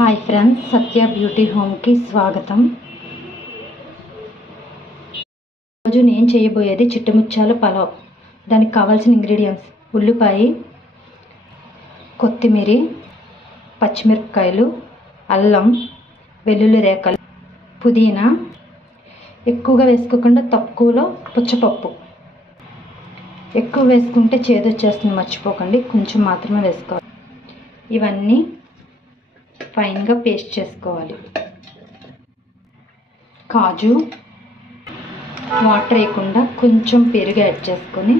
Hi friends, సత్య beauty హోమ్కి స్వాగతం. ఈరోజు నేను చేయబోయేది చిట్టుముత్యాల పలావ్. దానికి కావాల్సిన ఇంగ్రీడియంట్స్: ఉల్లిపాయ, కొత్తిమీర, పచ్చిమిరపకాయలు, అల్లం, వెల్లుల్లి రేఖలు, పుదీనా, ఎక్కువగా వేసుకోకుండా తక్కువలో పుచ్చపప్పు. ఎక్కువ వేసుకుంటే చేదొచ్చేస్తుంది, మర్చిపోకండి, కొంచెం మాత్రమే వేసుకోవాలి. ఇవన్నీ ఫైన్గా పేస్ట్ చేసుకోవాలి. కాజు, వాటర్ వేయకుండా కొంచెం పెరుగు యాడ్ చేసుకొని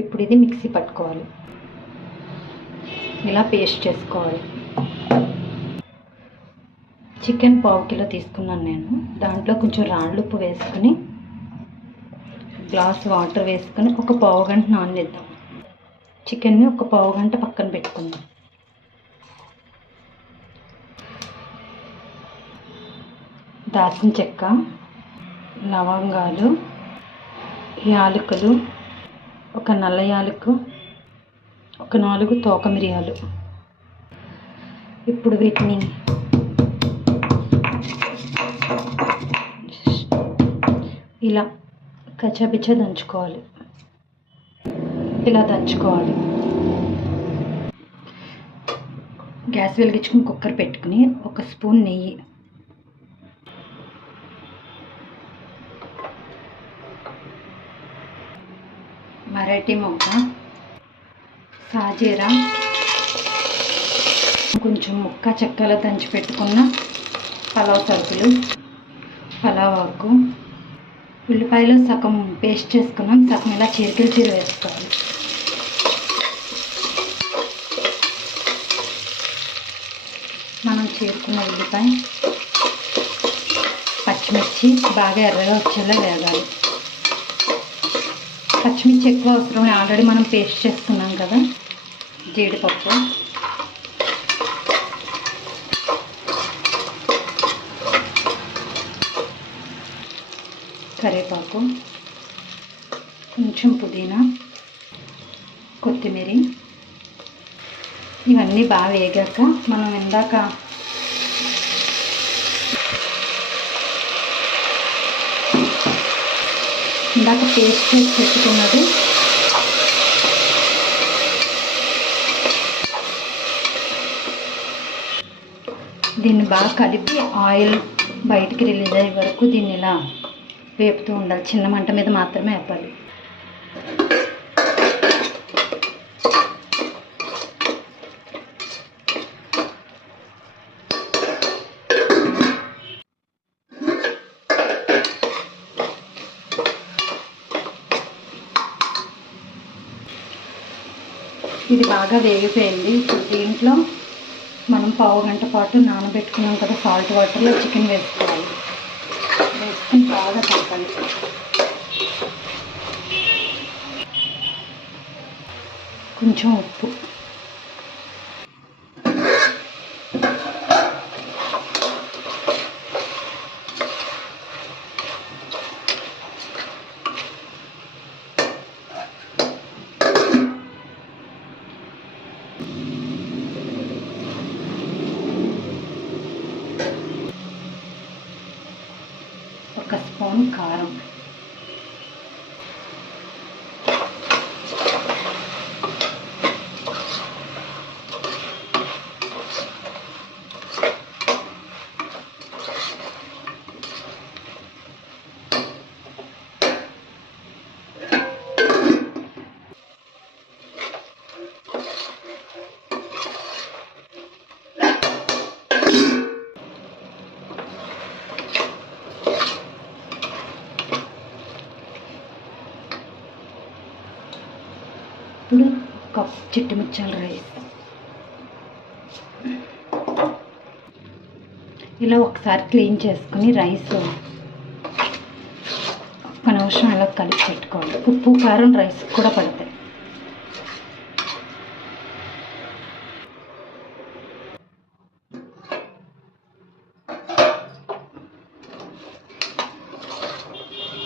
ఇప్పుడు ఇది మిక్సీ పట్టుకోవాలి. ఇలా పేస్ట్ చేసుకోవాలి. చికెన్ 1/2 కిలో తీసుకున్నాను నేను. దాంట్లో కొంచెం రాళ్ళుప్పు వేసుకుని గ్లాస్ వాటర్ వేసుకొని ఒక 1/2 గంట నాననిద్దాం. చికెన్ని ఒక 1/2 గంట పక్కన పెట్టుకుందాం. దాల్చిన చెక్క, లవంగాలు, యాలకులు, ఒక నల్ల యాలకు, ఒక 4 తోక మిరియాలు. ఇప్పుడు వీటిని ఇలా కచ్చాపిచ్చా దంచుకోవాలి. ఇలా దంచుకోవాలి. గ్యాస్ వెలిగించుకుని కుక్కర్ పెట్టుకుని 1 స్పూన్ నెయ్యి, మరాఠీ మొగ్గ, సాజీరా, కొంచెం ముక్క చెక్కలో దంచి పెట్టుకున్న పలావ్ సరుకులు, పలావ్ ఆకు, ఉల్లిపాయలు సగం పేస్ట్ చేసుకున్నాం, సగం ఇలా చీర వేసుకోవాలి. మనం చీరుకున్న ఉల్లిపాయ, పచ్చిమిర్చి బాగా ఎర్రగా వచ్చేలా వేగాలి. పచ్చిమిర్చి ఎక్కువ అవసరం, ఆల్రెడీ మనం పేస్ట్ చేసుకున్నాం కదా. జీడిపప్పు, కరివేపాకు, కొంచెం పుదీనా, కొత్తిమీర. ఇవన్నీ బాగా వేగాక మనం ఇందాక పేస్ట్ చేసి పెట్టుకున్నది దీన్ని బాగా కలిపి ఆయిల్ బయటికి రిలీజ్ అయ్యే వరకు దీన్ని ఇలా వేపుతూ ఉండాలి. చిన్న మంట మీద మాత్రమే వేపాలి. ఇది బాగా వేగిపోయింది. ఇప్పుడు దీంట్లో మనం 1/2 గంట పాటు నానబెట్టుకున్నాం కదా సాల్ట్ వాటర్లో చికెన్ వేసుకోవాలి. వేసుకుని బాగా కలపాలి. కొంచెం ఉప్పు, ఒక స్పూన్ కారం, ఇప్పుడు 1 కప్ చిట్టుముత్యాల రైస్. ఇలా ఒకసారి క్లీన్ చేసుకుని రైస్ 1 నిమిషం ఇలా కలిపి పెట్టుకోవాలి. ఉప్పు కారం రైస్ కూడా పడతాయి.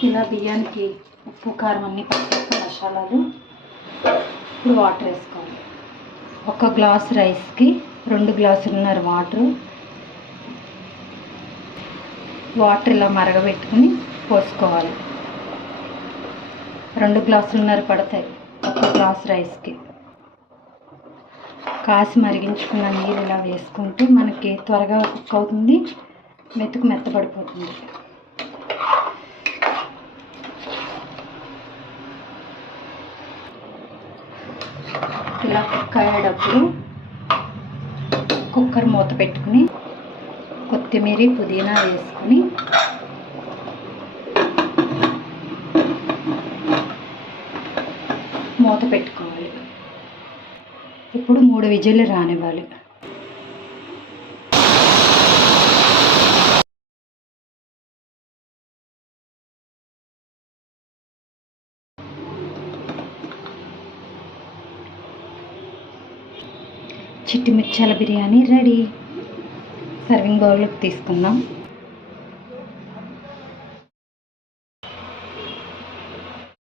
ఇలా బియ్యానికి ఉప్పు కారం అన్నీ పట్టేసిన మసాలాలు. ఇప్పుడు వాటర్ వేసుకోవాలి. 1 గ్లాస్ రైస్కి 2 గ్లాసులున్నర వాటర్ ఇలా మరగబెట్టుకుని పోసుకోవాలి. 2 గ్లాసులున్నర పడతాయి 1 గ్లాస్ రైస్కి. కాసి మరిగించుకున్న నీరు ఇలా వేసుకుంటే మనకి త్వరగా కుక్ అవుతుంది, మెత్తబడిపోతుంది. ఇలా కుక్ అయ్యేటప్పుడు కుక్కర్ మూత పెట్టుకుని కొత్తిమీర పుదీనా వేసుకుని మూత పెట్టుకోవాలి. ఇప్పుడు 3 విజిల్లు రానివ్వాలి. చిట్టి మిర్చాల బిర్యానీ రెడీ. సర్వింగ్ బౌల్లోకి తీసుకుందాం.